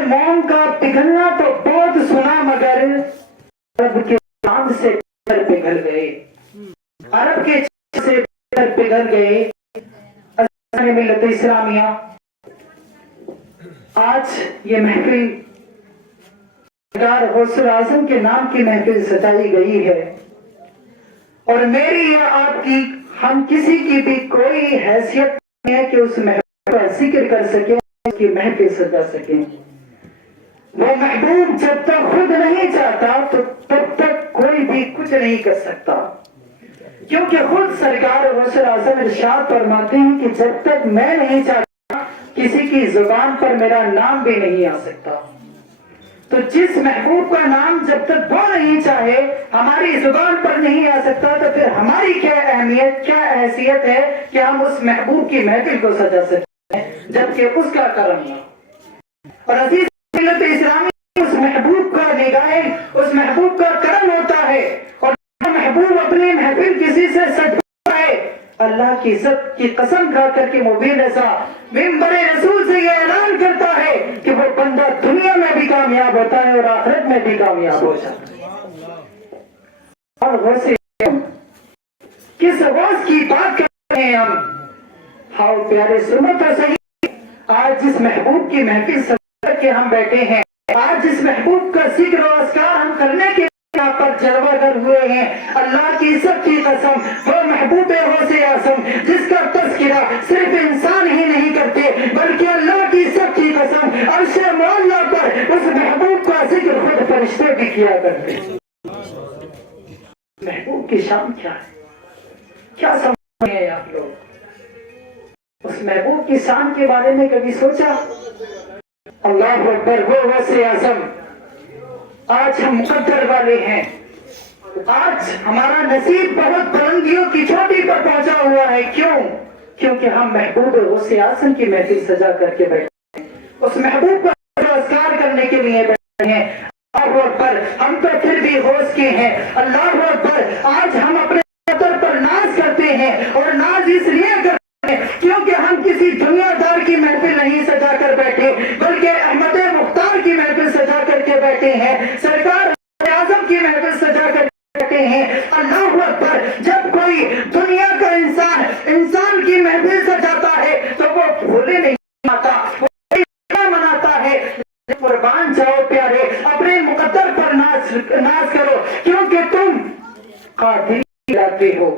موم کا پگھلنا تو بہت سنا مگر عرب کے چاند سے پگھل گئے، عرب کے چاند سے پگھل گئے۔ ملت اسلامیہ آج یہ محفل سرکار غوث اعظم کے نام کی محفل سجائی گئی ہے، اور میری یا آپ کی، ہم کسی کی بھی کوئی حیثیت نہیں ہے کہ اس محفل کا ذکر کر سکیں، اس کی محفل سجا سکیں۔ وہ محبوب جب تک خود نہیں چاہتا تو تب تک کوئی بھی کچھ نہیں کر سکتا، کیونکہ خود سرکار غوث اعظم ارشاد فرماتے ہیں کہ جب تک میں نہیں چاہتا کسی کی زبان پر میرا نام بھی نہیں آ سکتا۔ تو جس محبوب کا نام جب تک وہ نہیں چاہے ہماری زبان پر نہیں آ سکتا، تو پھر ہماری کیا اہمیت، کیا حیثیت ہے کہ ہم اس محبوب کی محفل کو سجا سکتے ہیں جبکہ اس کا کرم نہ۔ اور عزیز ملت اسلامی، اس محبوب کا نگاہیں، اس محبوب کا کرم ہوتا ہے، اور محبوب اپنی محفل کسی سے سجاتا ہے، اللہ کی عزت کی قسم کھا کر کے مبین رضا ممبر رسول سے یہ اعلان کرتا ہے کہ وہ بندہ دنیا میں بھی کامیاب ہوتا ہے اور آخرت میں بھی کامیاب ہو جاتا ہے۔ اور غوث کس غوث کی بات کر رہے ہیں ہم؟ ہاؤ پیارے سنو تو صحیح، آج جس محبوب کی محفل سجا کے ہم بیٹھے ہیں، آج جس محبوب کا ذکر و اذکار ہم کرنے کے یہاں پر جلوہ گر ہوئے ہیں، اللہ کی عزت کی قسم وہ محبوب غوث اعظم جس کا تذکرہ صرف انسان ہی نہیں کرتے بلکہ اللہ کی عزت کی قسم عرش معلیٰ پر اس محبوب کا ذکر خود فرشتے بھی کیا کرتے ہیں۔ محبوب کی شان کیا ہے؟ کیا سمجھ رہے ہیں آپ لوگ؟ اس محبوب کی شان کے بارے میں کبھی سوچا؟ اللہ اکبر، وہ غوث اعظم آج ہم مقدر والے ہیں، آج ہمارا نصیب بہت بلندیوں کی چوٹی پر پہنچا ہوا ہے۔ کیوں؟ کیونکہ ہم محبوب غوث اعظم کی محفل سجا کر کے بیٹھے ہیں، اس محبوب کا اذکار کرنے کے لیے بیٹھے ہیں۔ اللہ اکبر، ہم تو پھر بھی غوث کے ہیں۔ اللہ اکبر، آج ہم اپنے قدر پر ناز کرتے ہیں، اور ناز اس لیے کرتے ہیں کیونکہ ہم کسی دنیا دار کی محفل نہیں سجا کر بیٹھے بلکہ احمد مختار کی محفل سجا کر کے بیٹھے ہیں، سرکار اعظم کی محفل سجا کر کے بیٹھے ہیں۔ اللہ اکبر، جب کوئی دنیا کا انسان کی محفل سجاتا ہے تو وہ بھولے نہیں آتا، وہ مناتا ہے۔ قربان جاؤ پیارے، اپنے مقدر پر ناز کرو، کیونکہ تم قادری لاتے ہو،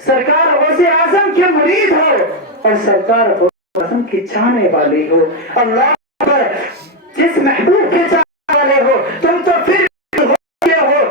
سرکار غوث اعظم کے مرید ہو، اور سرکار غوث اعظم کی چاہنے والے ہو۔ اللہ پر جس محبوب کے چاہنے والے ہو تم تو پھر ہو۔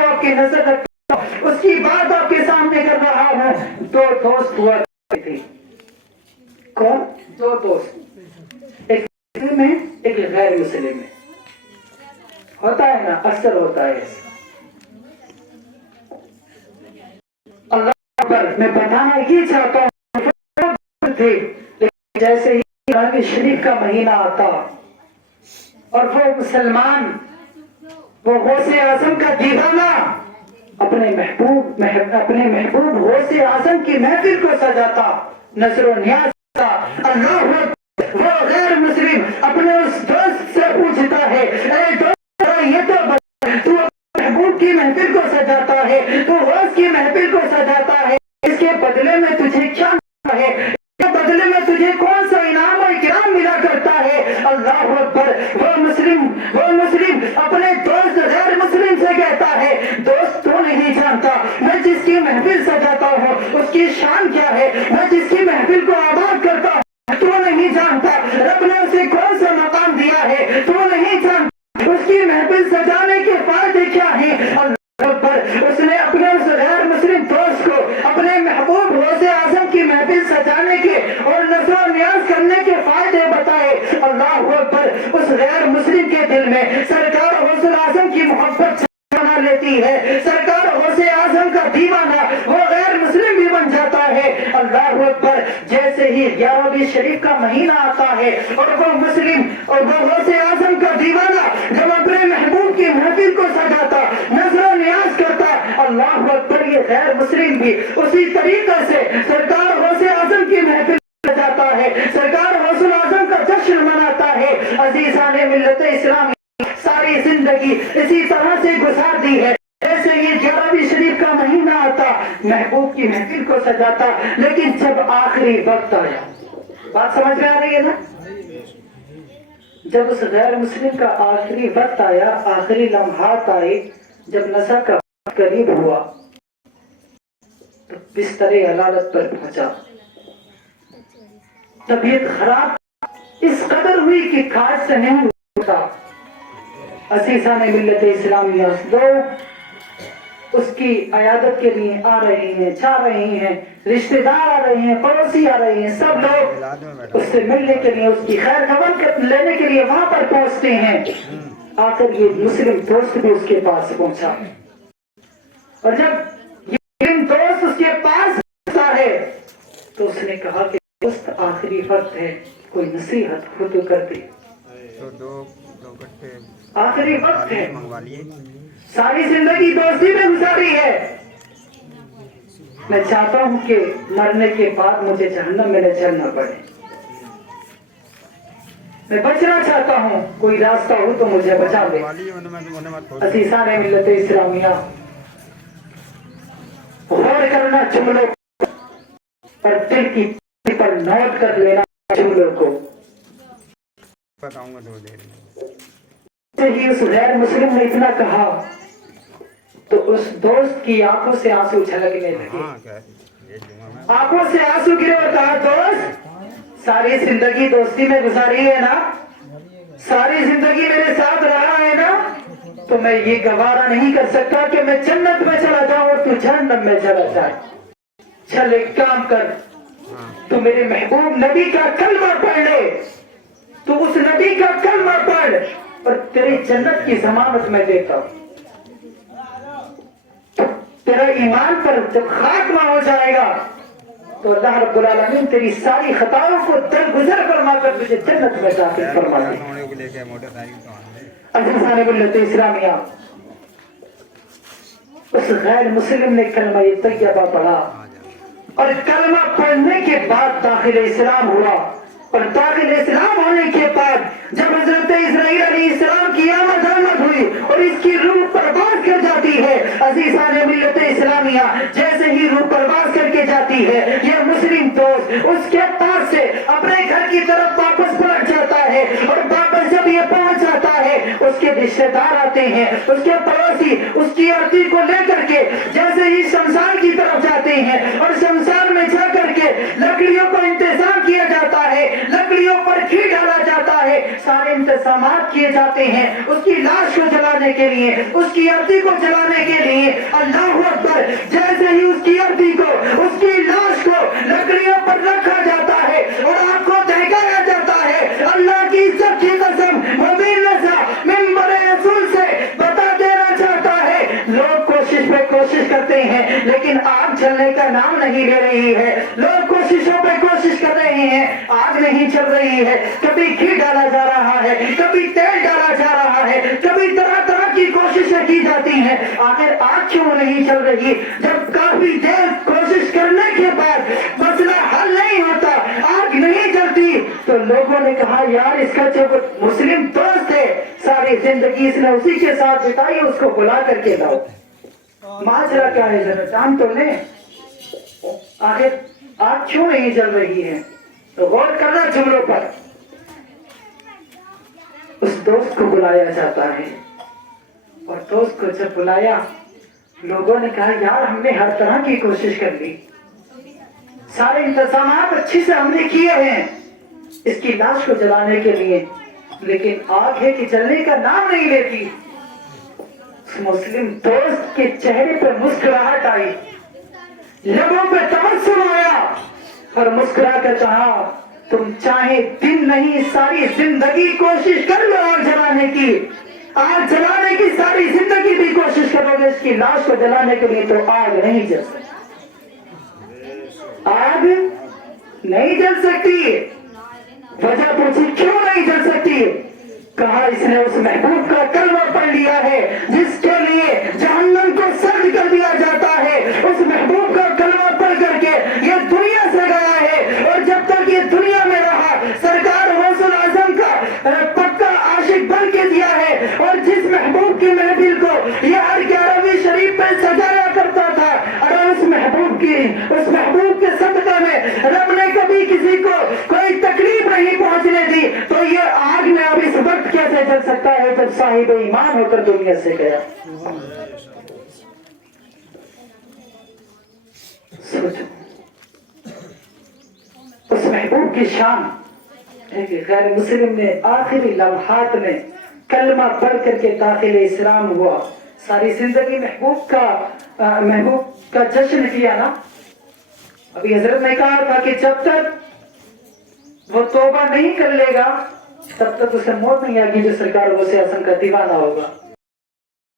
آپ کی نظر رکھتا ہوں، اس کی بات آپ کے سامنے کر رہا ہوں۔ دو دوست ہوا کرتے تھے۔ کون؟ دو دوست، ایک مسلم میں ایک غیر مسلم میں۔ ہوتا ہے نا، اکثر ہوتا ہے۔ اللہ پر میں بتانا یہ چاہتا ہوں تھے، لیکن جیسے ہی رمضان شریف کا مہینہ آتا اور وہ مسلمان، وہ غوث اعظم کا دیوانہ اپنے محبوب غوث اعظم کی محفل کو سجاتا، نظر و نیاز کا۔ اللہ وہ غیر مسلم اپنے اس دوست سے پوچھتا ہے، اے دوست یہ تو تو محبوب کی محفل کو سجاتا ہے، تو غوث کی محفل کو سجاتا ہے، اس کے بدلے میں تجھے کیا ملتا ہے؟ اس کے بدلے میں تجھے کون سا انعام و اکرام ملا کرتا ہے؟ اللہ اکبر، وہ مسلم اپنے دوست غیر مسلم سے کہتا ہے، دوست تو نہیں جانتا میں جس کی محفل سجاتا ہوں اس کی شان کیا ہے، میں جس کی محفل کو آباد کرتا ہوں تو نہیں جانتا رب نے اسے کون سا مقام دیا ہے، تو نہیں جانتا اس کی محفل سجانے کے فائدے کیا ہیں۔ اللہ اکبر، اس نے اپنے اس غیر مسلم دوست کو اپنے محبوب غوث اعظم کی محفل سجانے کے اور نظر و نیاز کرنے کے فائدے بتائے۔ اللہ اکبر، اس غیر مسلم کے دل میں سرکار غوث اعظم کی محبت بنا لیتی ہے، سرکار غوث اعظم کا دیوانہ وہ غیر مسلم بھی بن جاتا ہے۔ اللہ اکبر، جیسے ہی 11ویں شریف کا مہینہ آتا ہے اور وہ مسلم اور وہ غوث اعظم کا دیوانہ جب اپنے محبوب کی محفل کو سجاتا، نظر و نیاز کرتا، اللہ اکبر، یہ غیر مسلم بھی اسی طریقے سے سرکار غوث اعظم کی محفل سجاتا ہے، سرکار غوث اعظم کا جشن عزیزان ملت اسلامی ساری زندگی اسی طرح سے گزار دی ہے جیسے یہ 11ویں شریف کا مہینہ آتا محبوب کی محفل کو سجاتا، لیکن جب آخری وقت آیا، بات سمجھ میں آ رہی ہے نا؟ جب اس غیر مسلم کا آخری وقت آیا، آخری لمحات آئے، جب نزا کا وقت قریب ہوا تو بستر علالت پر پہنچا، طبیعت خراب اس قدر ہوئی کہ کھاٹ سے نہیں اٹھا۔ عزیزان ملت اسلامیہ لوگ اس کی عیادت کے لیے آ رہے ہیں، جا رہے ہیں، رشتہ دار آ رہے ہیں، پڑوسی آ رہے ہیں، سب لوگ اس سے ملنے کے لیے، اس کی خیر خبر لینے کے لیے وہاں پر پہنچتے ہیں۔ آخر یہ مسلم دوست بھی اس کے پاس پہنچا، اور جب یہ مسلم دوست اس کے پاس پہنچا ہے تو اس نے کہا کہ دوست آخری وقت ہے، کوئی نصیحت خود کر دے، آخری وقت ہے، ساری زندگی دوستی میں گزاری ہے، میں چاہتا ہوں کہ مرنے کے بعد مجھے جہنم میں نہ چلنا پڑے، میں بچنا چاہتا ہوں، کوئی راستہ ہو تو مجھے بچا دے۔ عزیزان ملت اسلامیہ غور کرنا جملوں پر، دل کی پر نوٹ کر لینا جملوں کو۔ ہی اس غیر مسلم نے اتنا کہا تو اس دوست کی آنکھوں سے آنسو چھلکنے لگے، آنکھوں سے آنسو گرے اور کہا دوست ساری زندگی دوستی میں گزاری ہے نا، ساری زندگی میرے ساتھ رہا ہے نا، تو میں یہ گوارا نہیں کر سکتا کہ میں جنت میں چلا جاؤں اور تو جہنم میں چلا جائے۔ چل ایک کام کر، تو میرے محبوب نبی کا کلمہ پڑھ لے، تو اس نبی کا کلمہ پڑھ اور تیری جنت کی ضمانت میں دیتا ہوں۔ تیرا ایمان پر جب خاتمہ ہو جائے گا تو اللہ رب العالمین تیری ساری خطاؤں کو درگزر فرما کر تجھے جنت میں داخل فرما دے۔ عزیزان ملت اسلامیہ اس غیر مسلم نے کلمہ طیبہ پڑھا، اور کلمہ پڑھنے کے بعد داخل اسلام ہوا، اور داخل اسلام ہونے کے بعد جب حضرت اسرائیل علیہ السلام کی آمد ہوئی اور اس کی روح پرواز کر جاتی ہے، عزیزان ملت اسلامیہ جیسے ہی روح پرواز کر کے جاتی ہے، یہ مسلم دوست اس کے پاس سے اپنے گھر کی طرف واپس پلٹ جاتا ہے، اور واپس جب یہ پہنچ جاتا ہے اس کے رشتہ دار آتے ہیں، اس کے پڑوسی اس کی عرضی کو لے کر کے جیسے ہی شمشان کی طرف جاتے ہیں، اور شمشان میں جا کر کے لکڑیوں کا انتظام کیا جاتا ہے، لکڑیوں پر گھی ڈالا جاتا ہے، سارے انتظامات کیے جاتے ہیں اس کی لاش کو جلانے کے لیے، اس کی عرضی کو جلانے کے لیے۔ اللہ اکبر، جیسے ہی اس کی عرضی کو، اس کی لاش کو لکڑیوں پر رکھا جاتا ہے اور آپ کو دہکایا جاتا ہے، اللہ کی عزت کی قسم مبین نسا منبر رسول سے بتا دینا چاہتا ہے، لوگ کوشش پہ کوشش کرتے ہیں لیکن آگ جلنے کا نام نہیں لے رہی ہے، لوگ کوششوں پہ کوشش کر رہے ہیں، آگ نہیں چل رہی ہے، کبھی گھی ڈالا جا رہا ہے، کبھی تیل ڈالا جا رہا ہے، کبھی طرح طرح کی کوششیں کی جاتی ہیں، آخر آگ کیوں نہیں چل رہی؟ جب کافی دیر کوشش کرنے کے بعد مسئلہ حل نہیں ہوتا، آگ نہیں جلتی، تو لوگوں نے کہا یار اس کا جو مسلم دوست ہے ساری زندگی اس نے اسی کے ساتھ بتائی، اس کو بلا کر کے لاؤ، ماجرا کیا ہے ذرا جان تو لیں، آخر آگ کیوں نہیں جل رہی ہے؟ تو غور کرنا جملوں پر۔ اس دوست کو بلایا جاتا ہے، اور دوست کو جب بلایا لوگوں نے کہا یار ہم نے ہر طرح کی کوشش کر لی، سارے انتظامات اچھی سے ہم نے کیے ہیں اس کی لاش کو جلانے کے لیے، لیکن آگ ہے کہ جلنے کا نام نہیں لیتی۔ اس مسلم دوست کے چہرے پر مسکراہٹ آئی، لبوں پہ تبسم آیا، اور مسکرا کر کہا تم چاہے دن نہیں ساری زندگی کوشش کر لو آگ جلانے کی، آگ جلانے کی ساری زندگی بھی کوشش کرو گے اس کی لاش کو جلانے کے لیے تو آگ نہیں جل سکتی، آگ نہیں جل سکتی۔ وجہ پوچھی کیوں نہیں جل سکتی؟ کہا اس نے اس محبوب کا کلمہ پڑھ لیا ہے جس کے لیے جہنم کو سرد کر دیا جاتا ہے، اس محبوب کا کلمہ پڑھ کر کے یہ دنیا سے گیا ہے، اور جب تک یہ دنیا میں رہا سرکار غوث العظم کا پکا کر کے دیا ہے. اور جس محبوب کی محفل کو یہ ہر 11ویں شریف میں سجایا کرتا تھا, اور اس محبوب کے صدقہ میں رب نے کبھی کسی کو کوئی تکلیف نہیں پہنچنے دی, تو یہ آگ میں اب اس وقت کیسے جل سکتا ہے جب صاحب ایمان ہو کر دنیا سے گیا. سوچو اس محبوب کی شان ہے کہ غیر مسلم نے آخری لمحات میں کلمہ پڑھ کر کے داخل اسلام ہوا. ساری زندگی محبوب کا جشن کیا نا. ابھی حضرت نے کہا تھا کہ جب تک وہ توبہ نہیں کر لے گا تب تک اسے موت نہیں آئے گی جو سرکار غوث اعظم کا دیوانہ ہوگا.